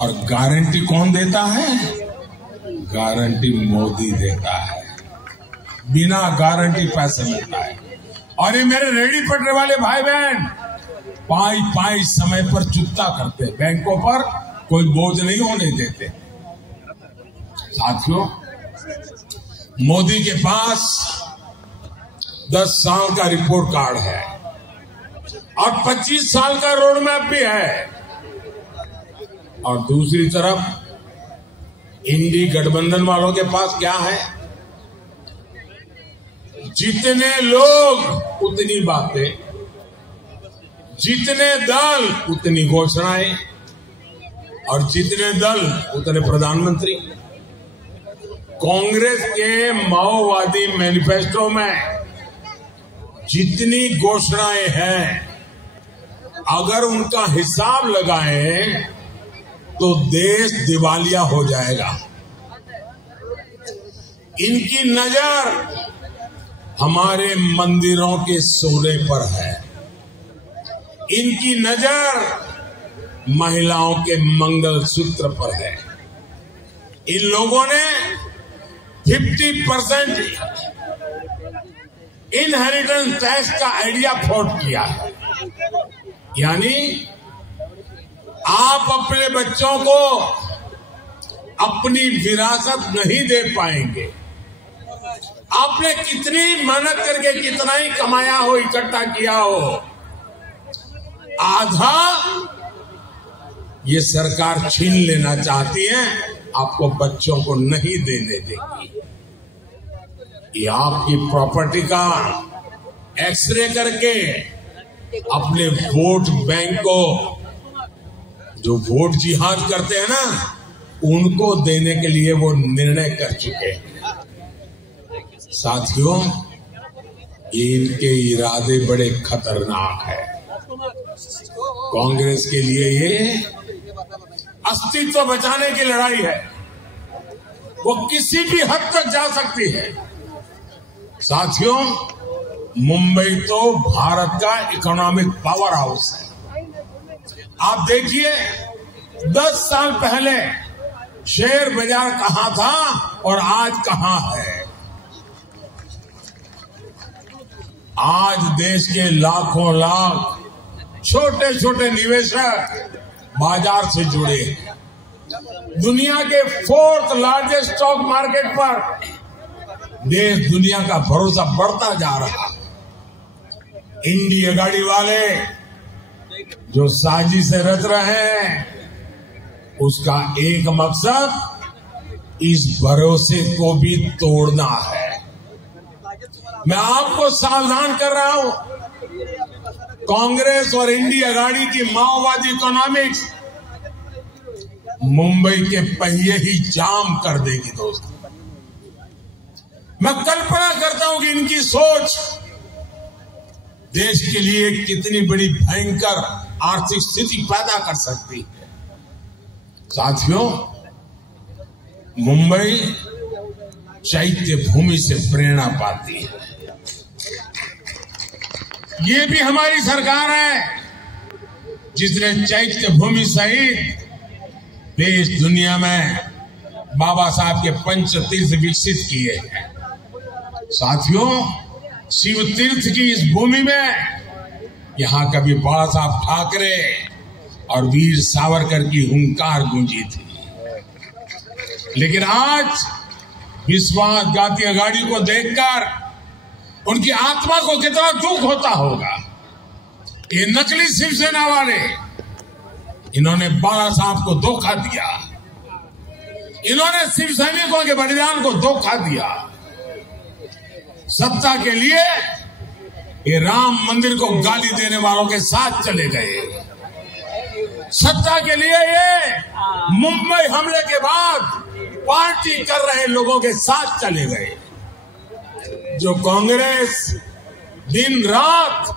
और गारंटी कौन देता है? गारंटी मोदी देता है। बिना गारंटी पैसे मिलता है। और ये मेरे रेडी पटरे वाले भाई बहन पाई समय पर चुकता करते, बैंकों पर कोई बोझ नहीं होने देते। साथियों, मोदी के पास 10 साल का रिपोर्ट कार्ड है और 25 साल का रोड मैप भी है। और दूसरी तरफ इंडी गठबंधन वालों के पास क्या है? जितने लोग उतनी बातें, जितने दल उतनी घोषणाएं, और जितने दल उतने प्रधानमंत्री। कांग्रेस के माओवादी मैनिफेस्टो में जितनी घोषणाएं हैं, अगर उनका हिसाब लगाएं तो देश दिवालिया हो जाएगा। इनकी नजर हमारे मंदिरों के सोने पर है। इनकी नजर महिलाओं के मंगलसूत्र पर है। इन लोगों ने 50% इनहेरिटेंस टैक्स का आइडिया फ्लोट किया है। यानी आप अपने बच्चों को अपनी विरासत नहीं दे पाएंगे। आपने कितनी मेहनत करके कितना ही कमाया हो, इकट्ठा किया हो, आधा ये सरकार छीन लेना चाहती है, आपको बच्चों को नहीं देने देगी। ये आपकी प्रॉपर्टी का एक्सरे करके अपने वोट बैंक को, जो वोट जिहाद करते हैं ना, उनको देने के लिए वो निर्णय कर चुके हैं। साथियों, इनके इरादे बड़े खतरनाक है। कांग्रेस के लिए ये अस्तित्व बचाने की लड़ाई है। वो किसी भी हद तक जा सकती है। साथियों, मुंबई तो भारत का इकोनॉमिक पावर हाउस है। आप देखिए, 10 साल पहले शेयर बाजार कहां था और आज कहां है। आज देश के लाखों लाख छोटे छोटे निवेशक बाजार से जुड़े हैं। दुनिया के 4th लार्जेस्ट स्टॉक मार्केट पर देश दुनिया का भरोसा बढ़ता जा रहा। इंडी अगाड़ी वाले जो साजिश से रच रहे हैं, उसका एक मकसद इस भरोसे को भी तोड़ना है। मैं आपको सावधान कर रहा हूं, कांग्रेस और इंडी अगाड़ी की माओवादी इकोनॉमिक्स मुंबई के पहिए ही जाम कर देगी। दोस्तों, मैं कल्पना करता हूं कि इनकी सोच देश के लिए कितनी बड़ी भयंकर आर्थिक स्थिति पैदा कर सकती है। साथियों, मुंबई चैत्य भूमि से प्रेरणा पाती है। ये भी हमारी सरकार है जिसने चैत्य भूमि सहित देश दुनिया में बाबा साहब के पंच तीर्थ विकसित किए हैं। साथियों, शिव तीर्थ की इस भूमि में यहां कभी बाबा साहब ठाकरे और वीर सावरकर की हुंकार गूंजी थी। लेकिन आज विश्वासघाती अगाड़ी को देखकर उनकी आत्मा को कितना दुख होता होगा। ये नकली शिवसेना वाले, इन्होंने बाला साहब को धोखा दिया। इन्होंने शिव सैनिकों के बलिदान को धोखा दिया। सत्ता के लिए ये राम मंदिर को गाली देने वालों के साथ चले गए। सत्ता के लिए ये मुंबई हमले के बाद पार्टी कर रहे लोगों के साथ चले गए। जो कांग्रेस दिन रात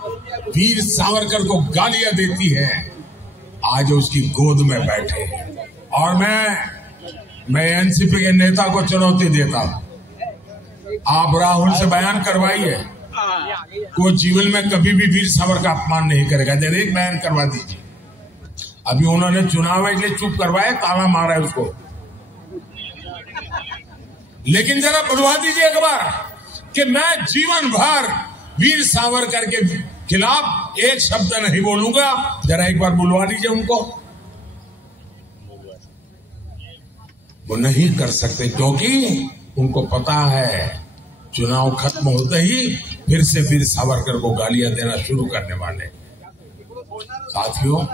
वीर सावरकर को गालियां देती है, आज उसकी गोद में बैठे। और मैं एनसीपी के नेता को चुनौती देता हूं, आप राहुल से बयान करवाइए। वो जीवन में कभी भी वीर सावरकर का अपमान नहीं करेगा। एक बयान करवा दीजिए। अभी उन्होंने चुनाव है इसलिए चुप करवाया, ताला मारा है उसको। लेकिन जरा बुलवा दीजिए एक बार कि मैं जीवन भर वीर सावरकर के खिलाफ एक शब्द नहीं बोलूंगा। जरा एक बार बुलवा दीजिए उनको। वो नहीं कर सकते क्योंकि उनको पता है चुनाव खत्म होते ही फिर से वीर सावरकर को गालियां देना शुरू करने वाले। साथियों,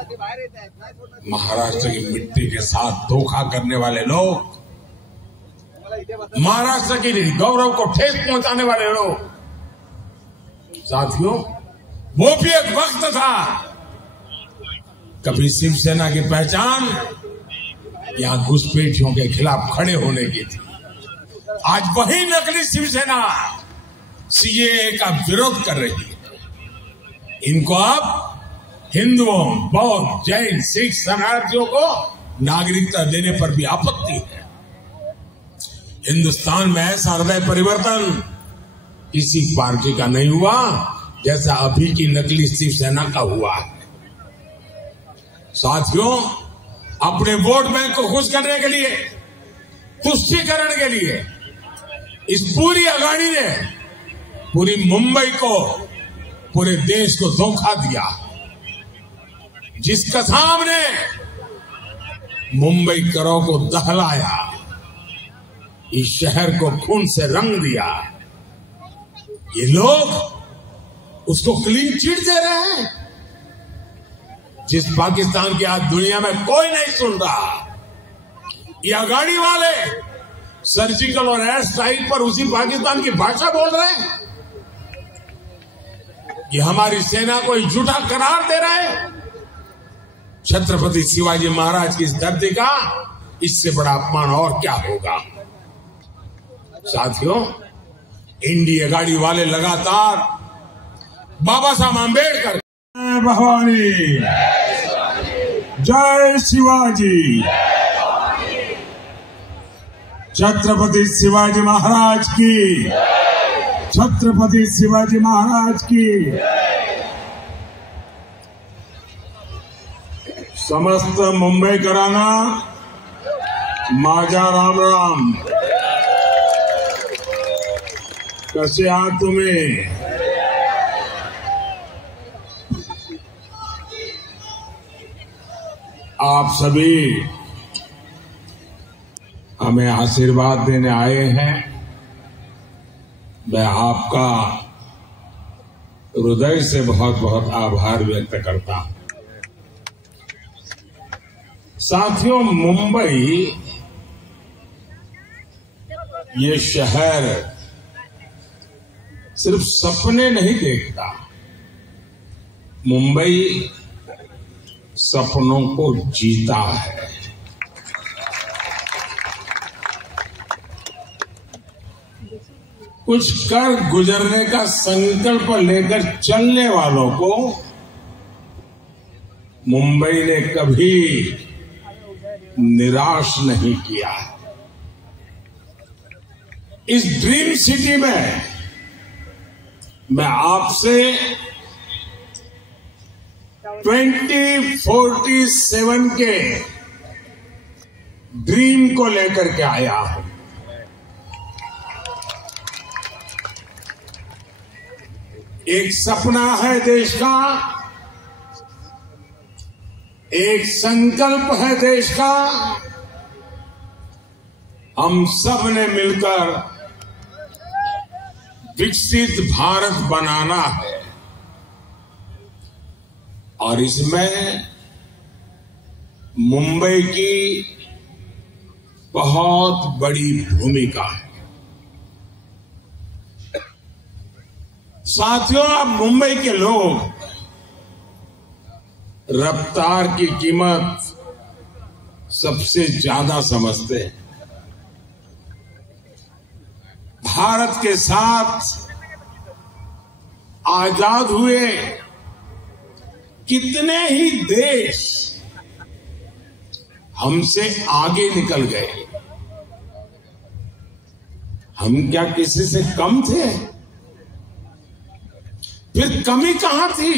महाराष्ट्र की मिट्टी के साथ धोखा करने वाले लोग, महाराष्ट्र के गौरव को ठेस पहुंचाने वाले लोग, साथियों वो भी एक वक्त था कभी शिवसेना की पहचान यहां घुसपैठियों के खिलाफ खड़े होने की थी। आज वही नकली शिवसेना सीएए का विरोध कर रही है। इनको अब हिंदुओं, बौद्ध, जैन, सिख शरणार्थियों को नागरिकता देने पर भी आपत्ति है। हिंदुस्तान में ऐसा हृदय परिवर्तन किसी पार्टी का नहीं हुआ जैसा अभी की नकली शिवसेना का हुआ है। साथियों, अपने वोट बैंक को खुश करने के लिए, तुष्टीकरण के लिए इस पूरी अघाड़ी ने पूरी मुंबई को, पूरे देश को धोखा दिया। जिस कसाब ने मुंबई करों को दहलाया, इस शहर को खून से रंग दिया, ये लोग उसको क्लीन चिट दे रहे हैं। जिस पाकिस्तान की आज दुनिया में कोई नहीं सुन रहा, ये अघाड़ी वाले सर्जिकल और एयर स्ट्राइक पर उसी पाकिस्तान की भाषा बोल रहे हैं। ये हमारी सेना को झूठा करार दे रहे हैं। छत्रपति शिवाजी महाराज की इस धरती का इससे बड़ा अपमान और क्या होगा। साथियों, इंडिया गाड़ी वाले लगातार बाबा साहब आंबेडकर, भवानी, जय शिवाजी, छत्रपति शिवाजी महाराज की, छत्रपति शिवाजी महाराज की। समस्त मुंबई कराना माझा राम राम। कसे आहात तुम्ही? आप सभी हमें आशीर्वाद देने आए हैं। मैं आपका हृदय से बहुत बहुत आभार व्यक्त करता हूं। साथियों, मुंबई ये शहर सिर्फ सपने नहीं देखता, मुंबई सपनों को जीता है। कुछ कर गुजरने का संकल्प लेकर चलने वालों को मुंबई ने कभी निराश नहीं किया। इस ड्रीम सिटी में मैं आपसे 2047 के ड्रीम को लेकर के आया हूं। एक सपना है देश का, एक संकल्प है देश का। हम सब ने मिलकर विकसित भारत बनाना है और इसमें मुंबई की बहुत बड़ी भूमिका है। साथियों, अब मुंबई के लोग रफ्तार की कीमत सबसे ज्यादा समझते हैं। भारत के साथ आजाद हुए कितने ही देश हमसे आगे निकल गए। हम क्या किसी से कम थे? फिर कमी कहां थी?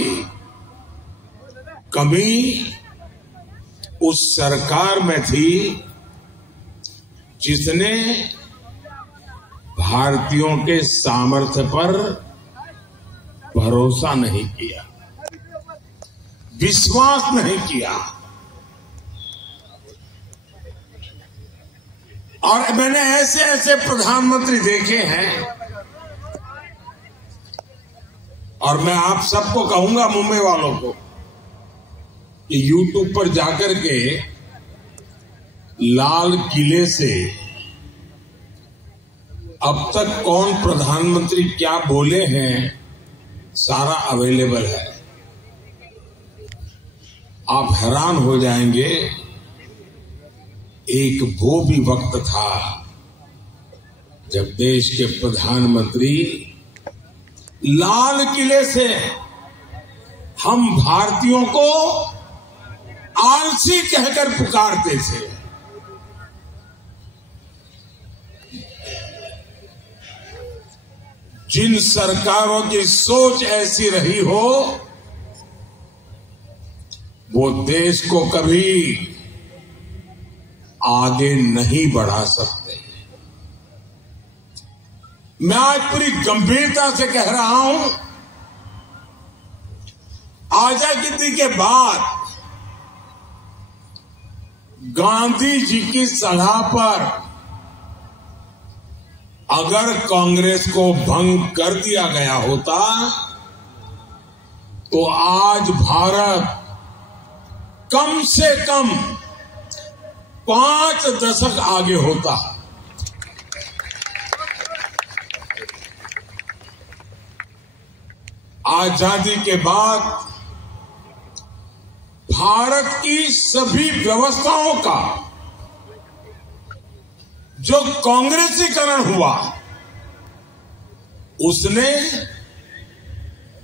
कमी उस सरकार में थी जिसने भारतीयों के सामर्थ्य पर भरोसा नहीं किया, विश्वास नहीं किया। और मैंने ऐसे ऐसे प्रधानमंत्री देखे हैं, और मैं आप सबको कहूंगा, मुंबई वालों को, कि YouTube पर जाकर के लाल किले से अब तक कौन प्रधानमंत्री क्या बोले हैं सारा अवेलेबल है। आप हैरान हो जाएंगे। एक वो भी वक्त था जब देश के प्रधानमंत्री लाल किले से हम भारतीयों को आलसी कहकर पुकारते थे। जिन सरकारों की सोच ऐसी रही हो, वो देश को कभी आगे नहीं बढ़ा सकते। मैं आज पूरी गंभीरता से कह रहा हूं, आजादी के बाद गांधी जी की सलाह पर अगर कांग्रेस को भंग कर दिया गया होता तो आज भारत कम से कम 5 दशक आगे होता। आजादी के बाद भारत की सभी व्यवस्थाओं का जो कांग्रेसीकरण हुआ, उसने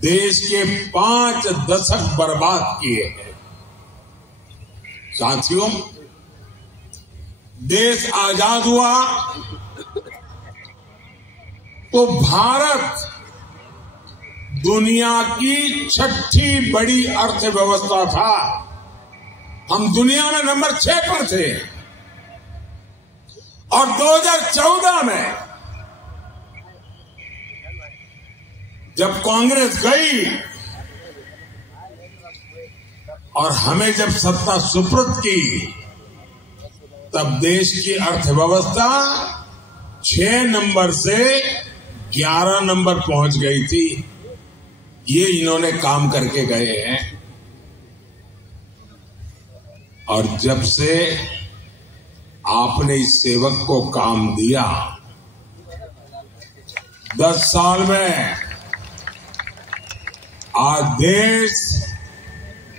देश के 5 दशक बर्बाद किए हैं। साथियों, देश आजाद हुआ तो भारत दुनिया की 6ठी बड़ी अर्थव्यवस्था था। हम दुनिया में नंबर 6 पर थे। और 2014 में जब कांग्रेस गई और हमें जब सत्ता सुपुर्द की, तब देश की अर्थव्यवस्था 6 नंबर से 11 नंबर पहुंच गई थी। ये इन्होंने काम करके गए हैं। और जब से आपने इस सेवक को काम दिया, 10 साल में आज देश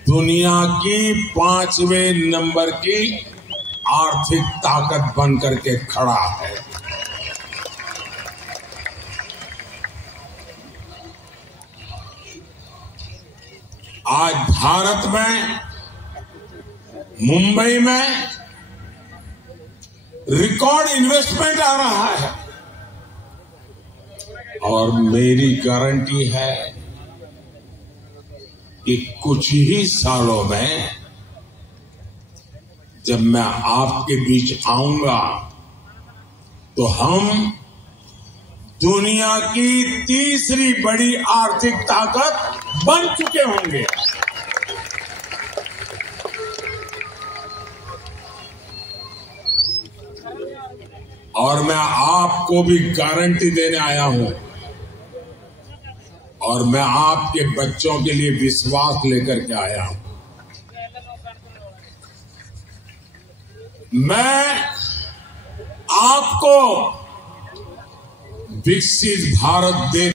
दुनिया की 5वें नंबर की आर्थिक ताकत बन करके खड़ा है। आज भारत में, मुंबई में रिकॉर्ड इन्वेस्टमेंट आ रहा है। और मेरी गारंटी है कि कुछ ही सालों में जब मैं आपके बीच आऊंगा तो हम दुनिया की 3री बड़ी आर्थिक ताकत बन चुके होंगे। और मैं आपको भी गारंटी देने आया हूं, और मैं आपके बच्चों के लिए विश्वास लेकर के आया हूं। मैं आपको विकसित भारत देश